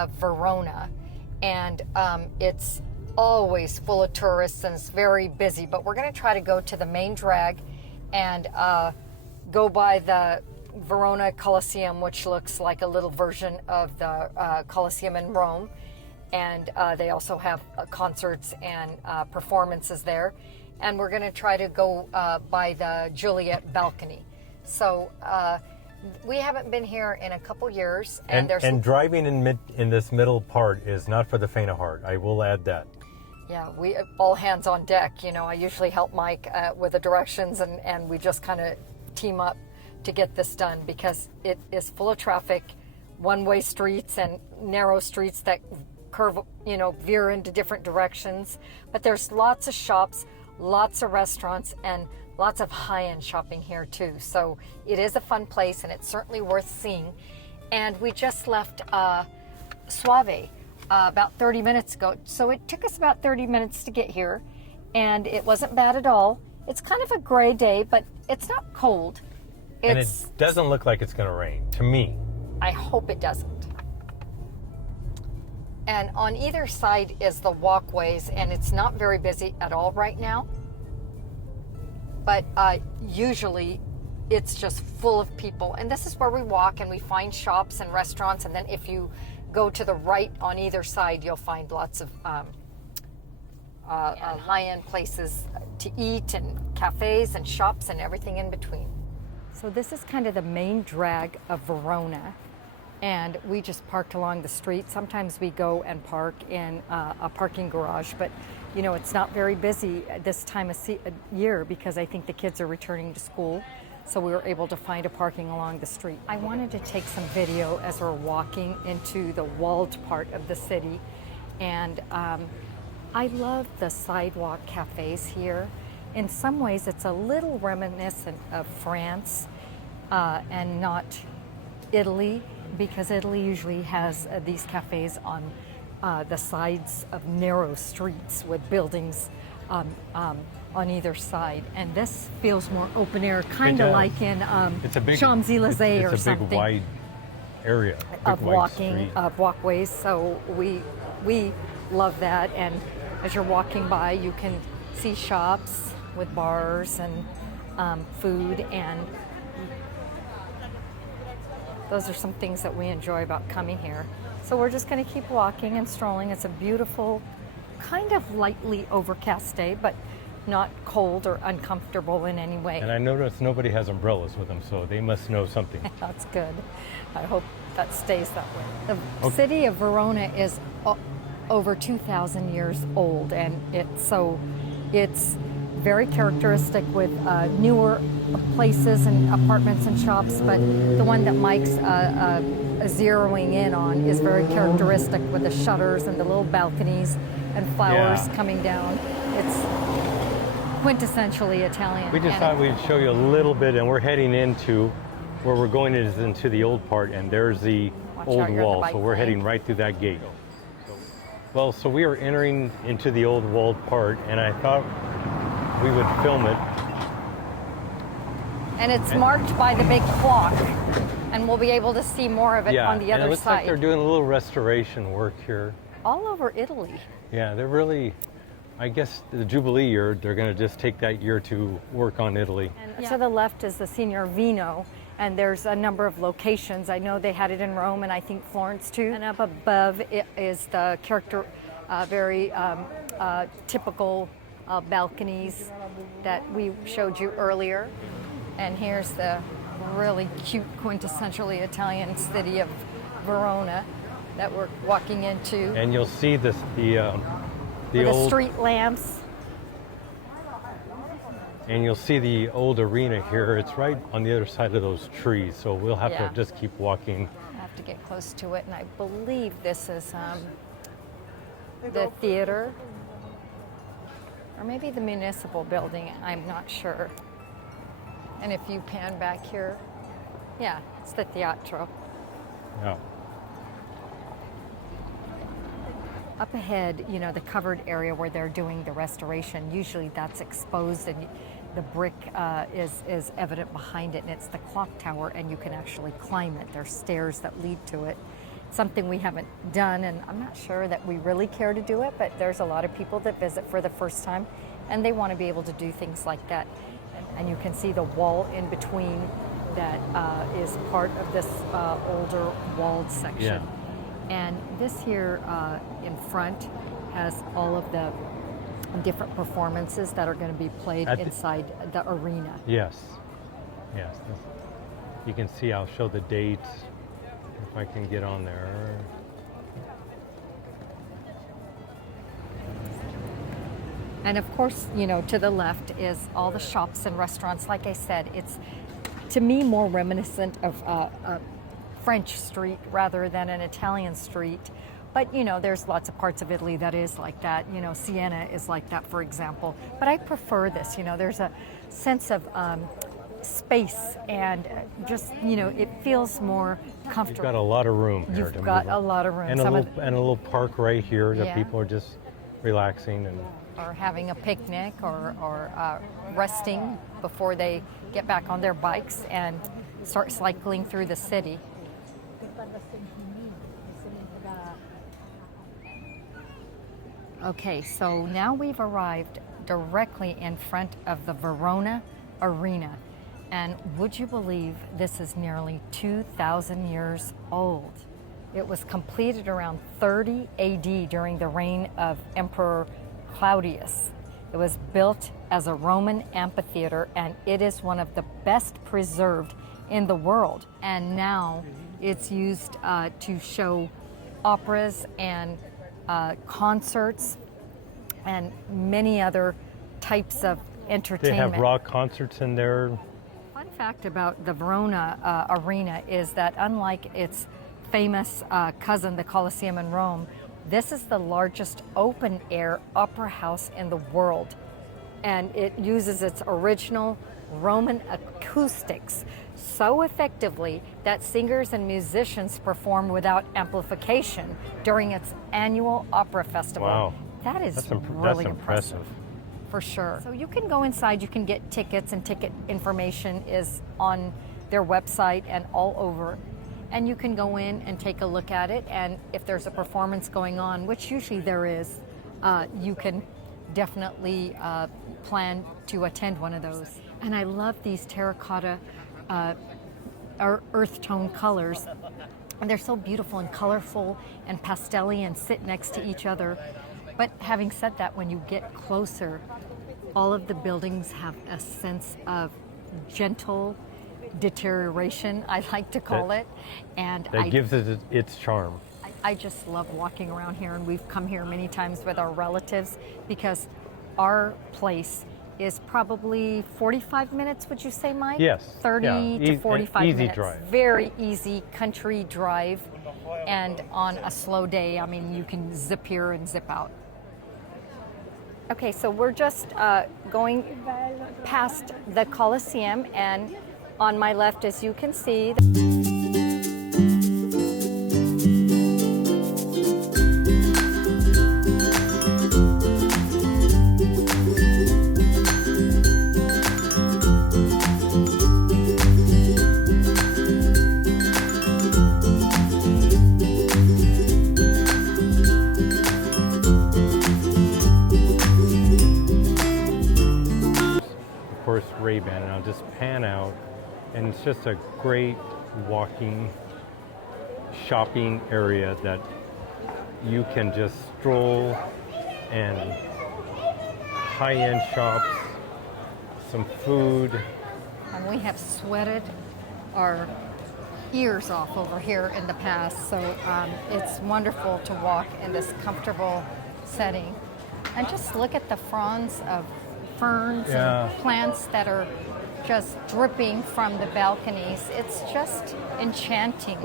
of Verona, and it's always full of tourists and it's very busy, but we're going to try to go to the main drag and go by the Verona Colosseum, which looks like a little version of the Colosseum in Rome, and they also have concerts and performances there, and we're going to try to go by the Juliet balcony. So we haven't been here in a couple years, and driving in this middle part is not for the faint of heart. I will add that. Yeah, we all hands on deck. You know, I usually help Mike with the directions, and we just kind of team up to get this done because it is full of traffic, one-way streets and narrow streets that curve, you know, veer into different directions. But there's lots of shops, lots of restaurants, and lots of high-end shopping here too. So it is a fun place, and it's certainly worth seeing. And we just left Suave about 30 minutes ago. So it took us about 30 minutes to get here, and it wasn't bad at all. It's kind of a gray day, but it's not cold. And it doesn't look like it's going to rain, to me. I hope it doesn't. And on either side is the walkways, and it's not very busy at all right now. But usually it's just full of people. And this is where we walk and we find shops and restaurants. And then if you go to the right on either side, you'll find lots of high-end places to eat and cafes and shops and everything in between. So this is kind of the main drag of Verona, and we just parked along the street. Sometimes we go and park in a parking garage, but you know, it's not very busy this time of year because I think the kids are returning to school, so we were able to find a parking along the street. I wanted to take some video as we're walking into the walled part of the city, and I love the sidewalk cafes here. In some ways, it's a little reminiscent of France and not Italy, because Italy usually has these cafes on the sides of narrow streets with buildings on either side. And this feels more open air, kind of like in Champs-Élysées or something. It's a big wide area of walking, of walkways. So we love that. And as you're walking by, you can see shops with bars and food, and those are some things that we enjoy about coming here. So we're just going to keep walking and strolling. It's a beautiful, kind of lightly overcast day, but not cold or uncomfortable in any way. And I noticed nobody has umbrellas with them, so they must know something. That's good. I hope that stays that way. The city of Verona is over 2,000 years old, and it's very characteristic with newer places and apartments and shops, but the one that Mike's zeroing in on is very characteristic with the shutters and the little balconies and flowers coming down. It's quintessentially Italian. We just thought we'd show you a little bit, and we're heading into where we're going is into the old part, and there's the old wall, so we're heading right through that gate. Well, so we are entering into the old walled part, and I thought we would film it. And it's marked by the big clock, and we'll be able to see more of it on the other side. It looks like they're doing a little restoration work here. All over Italy. Yeah, they're really, I guess the Jubilee year, they're going to just take that year to work on Italy. And to the left is the Signor Vino, and there's a number of locations. I know they had it in Rome and I think Florence too. And up above is the very typical balconies that we showed you earlier. And here's the really cute, quintessentially Italian city of Verona that we're walking into. And you'll see the old street lamps. And you'll see the old arena here. It's right on the other side of those trees, so we'll have to just keep walking. I have to get close to it, and I believe this is the theater, or maybe the municipal building, I'm not sure. And if you pan back here, it's the Teatro. Yeah. Up ahead, the covered area where they're doing the restoration, usually that's exposed and the brick is evident behind it, and it's the clock tower, and you can actually climb it. There's stairs that lead to it. something we haven't done, and I'm not sure that we really care to do it, but there's a lot of people that visit for the first time and they want to be able to do things like that. And you can see the wall in between that is part of this older walled section. Yeah. And this here in front has all of the different performances that are going to be played inside the arena. Yes. Yes. You can see, I'll show the dates if I can get on there. And of course, you know, to the left is all the shops and restaurants. Like I said, it's to me more reminiscent of a French street rather than an Italian street. But you know, there's lots of parts of Italy that is like that. You know, Siena is like that, for example. But I prefer this. You know, there's a sense of space and just, you know, it feels more comfortable. You've got a lot of room here. You've got a lot of room. And a little park right here that people are just relaxing and or having a picnic or resting before they get back on their bikes and start cycling through the city. Okay, so now we've arrived directly in front of the Verona Arena. And would you believe this is nearly 2,000 years old? It was completed around 30 AD during the reign of Emperor Claudius. It was built as a Roman amphitheater, and it is one of the best preserved in the world. And now it's used to show operas and concerts and many other types of entertainment. They have rock concerts in there. Fun fact about the Verona Arena is that unlike its famous cousin, the Colosseum in Rome, this is the largest open-air opera house in the world. And it uses its original Roman acoustics so effectively that singers and musicians perform without amplification during its annual opera festival. Wow. That's really impressive. For sure. So you can go inside, you can get tickets, and ticket information is on their website and all over. And you can go in and take a look at it, and if there's a performance going on, which usually there is, you can definitely plan to attend one of those. And I love these terracotta earth tone colors. And they're so beautiful and colorful and pastel-y and sit next to each other. But having said that, when you get closer, all of the buildings have a sense of gentle deterioration, I like to call it. And that gives it its charm. I just love walking around here, and we've come here many times with our relatives because our place is probably 45 minutes, would you say, Mike? Yes. 30 to 45 easy minutes. Drive. Very easy country drive. And on a slow day, I mean, you can zip here and zip out. Okay, so we're just going past the Colosseum, and on my left, as you can see, Ray-Ban, and I'll just pan out, and it's just a great walking shopping area that you can just stroll and high-end shops, some food. And we have sweated our ears off over here in the past, so it's wonderful to walk in this comfortable setting. And just look at the fronds of ferns and plants that are just dripping from the balconies. It's just enchanting.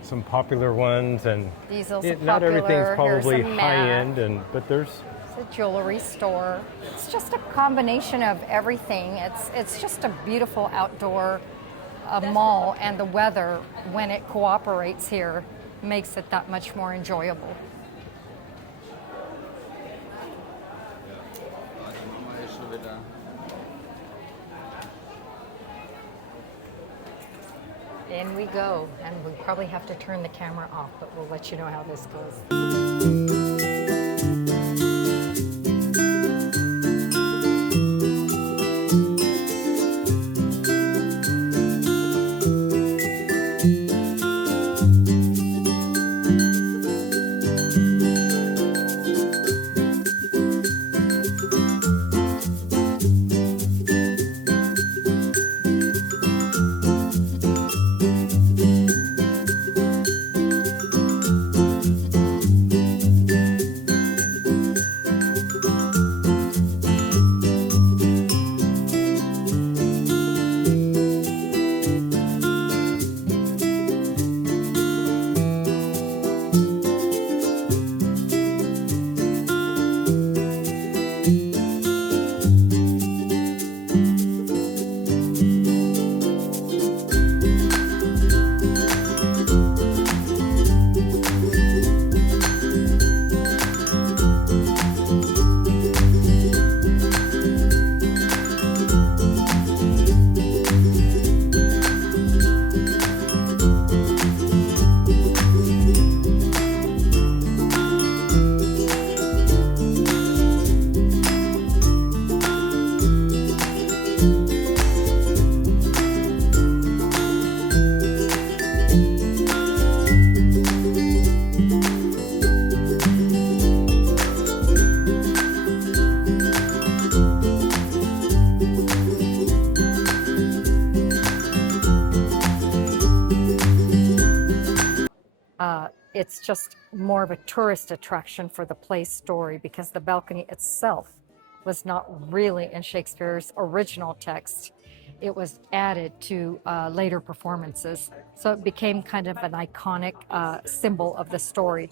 Some popular ones, and these also not everything's probably high-end, but there's a jewelry store. It's just a combination of everything. It's just a beautiful outdoor mall, and the weather, when it cooperates here, makes it that much more enjoyable. In we go, and we probably have to turn the camera off, but we'll let you know how this goes. It's just more of a tourist attraction for the play story because the balcony itself was not really in Shakespeare's original text. It was added to later performances. So it became kind of an iconic symbol of the story.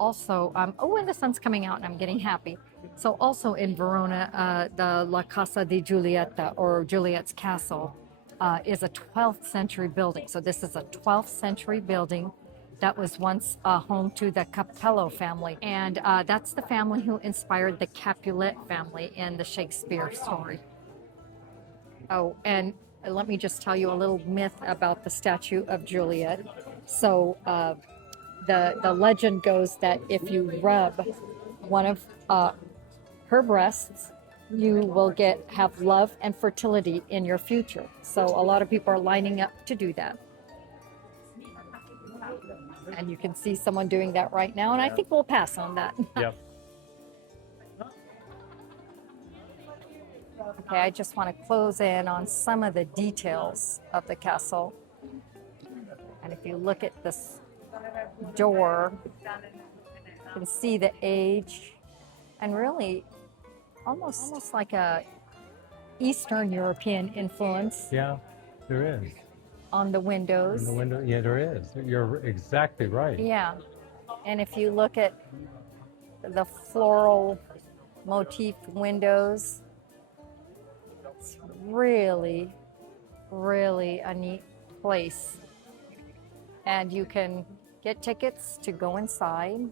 Also, oh, and the sun's coming out and I'm getting happy. So also in Verona, the La Casa di Giulietta, or Juliet's Castle, is a 12th century building. So this is a 12th century building that was once home to the Capello family. And that's the family who inspired the Capulet family in the Shakespeare story. Oh, and let me just tell you a little myth about the statue of Juliet. So the legend goes that if you rub one of her breasts, you will have love and fertility in your future. So a lot of people are lining up to do that. And you can see someone doing that right now, and I think we'll pass on that. Yep. Okay, I just want to close in on some of the details of the castle. And if you look at this door, you can see the age, and really almost like a Eastern European influence. Yeah, there is. On the windows. In the window, yeah, there is. You're exactly right. Yeah, and if you look at the floral motif windows, it's really, really a neat place. And you can get tickets to go inside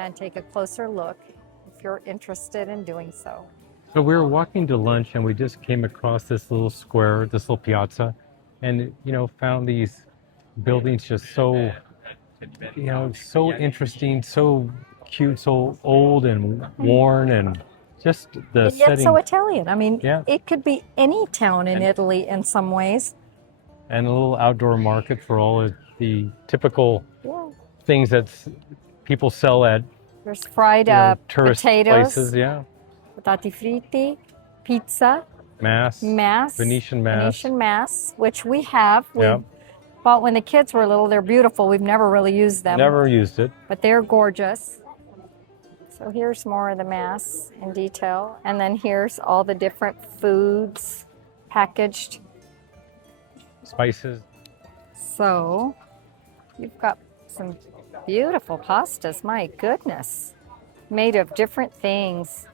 and take a closer look if you're interested in doing so. So we were walking to lunch and we just came across this little square, this little piazza, and found these buildings just so, so interesting, so cute, so old and worn, and just the and yet setting. So Italian. I mean, yeah. It could be any town in Italy in some ways. And a little outdoor market for all of the typical things that people sell at There's fried tourist potatoes. places, yeah. Patati fritti, pizza, mass, Venetian mass, which we have. We Yeah. bought when the kids were little. They're beautiful. We've never really used them. Never used it. But they're gorgeous. So here's more of the mass in detail. And then here's all the different foods packaged. Spices. So you've got some beautiful pastas, my goodness. Made of different things,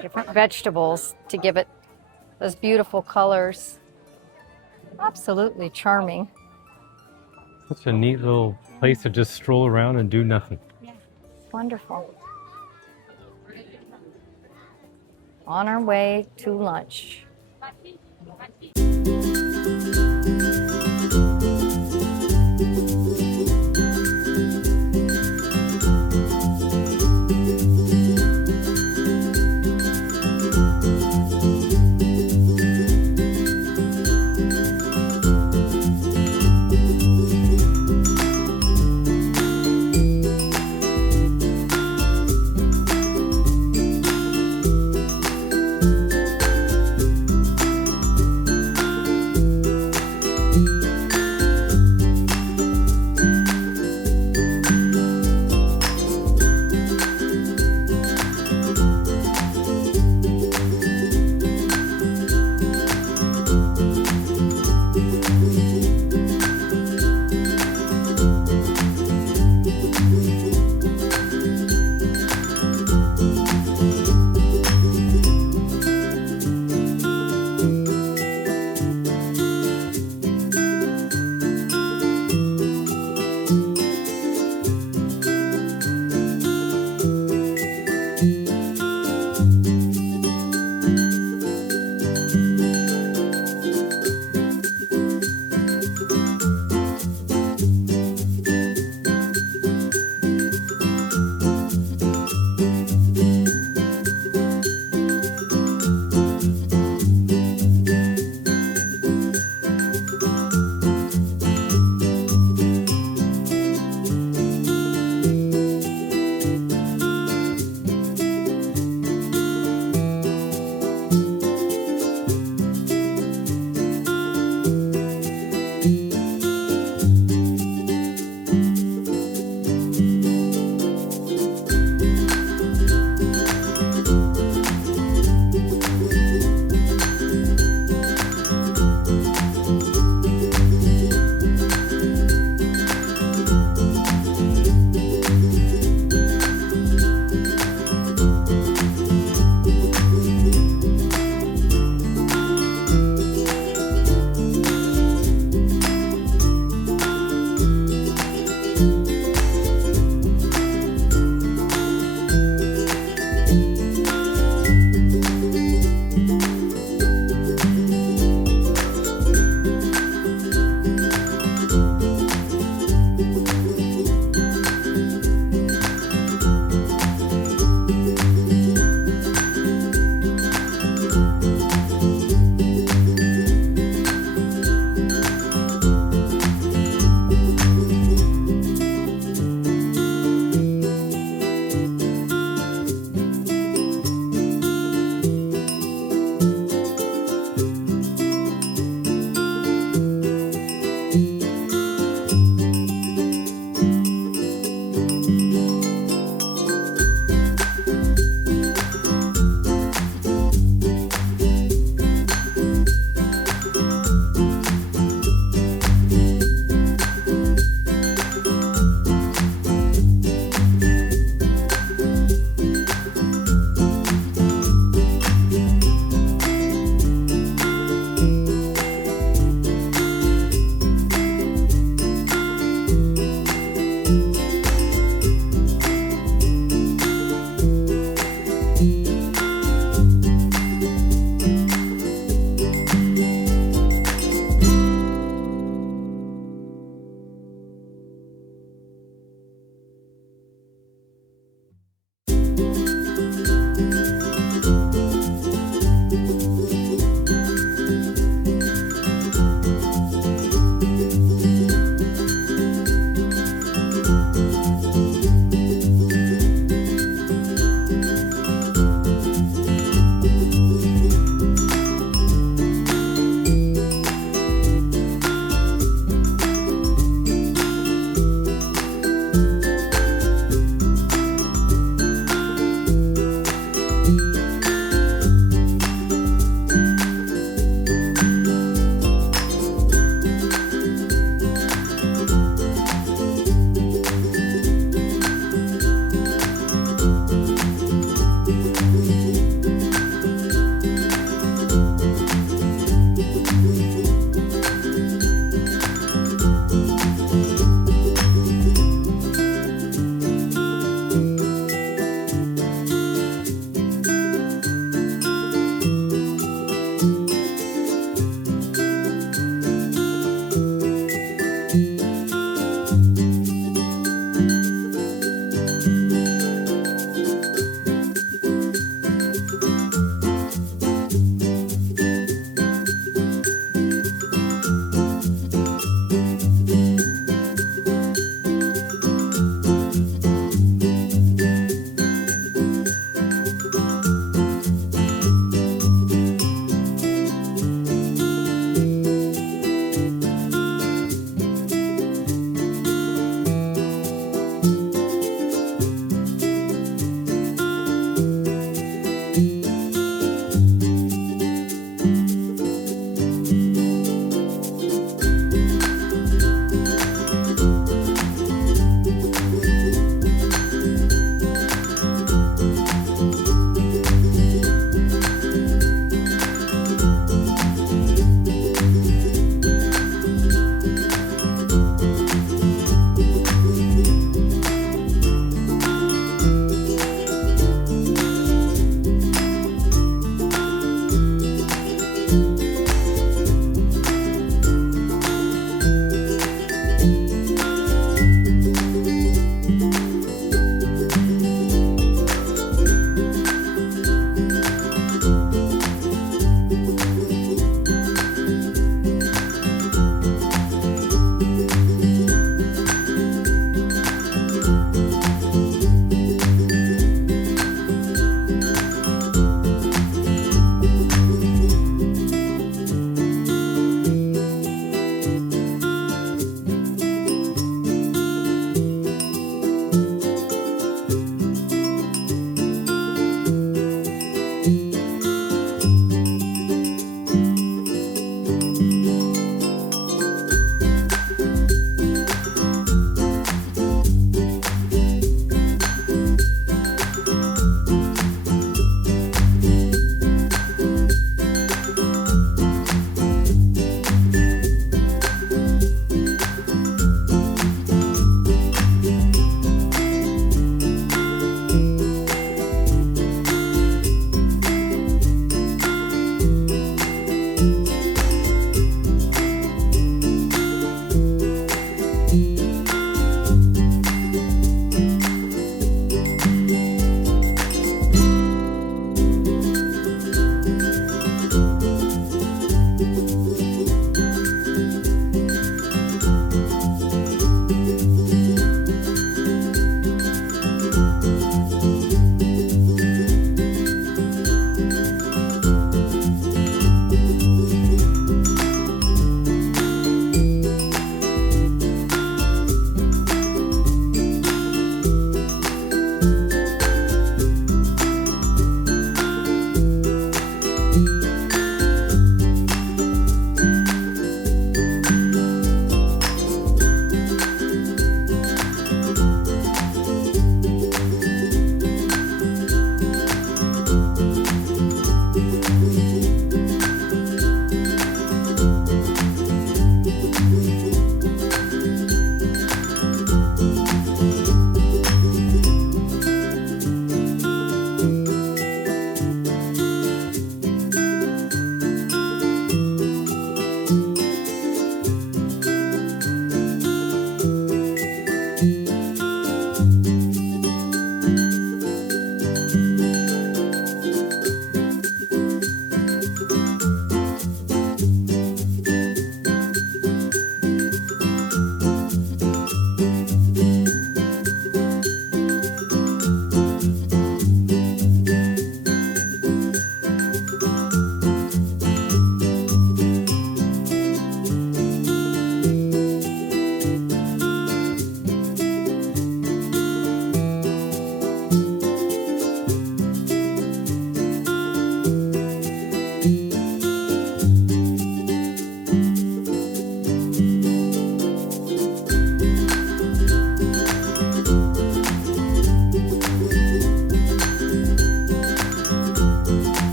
different vegetables to give it those beautiful colors. Absolutely charming. Such a neat little place to just stroll around and do nothing. Yeah, wonderful. On our way to lunch.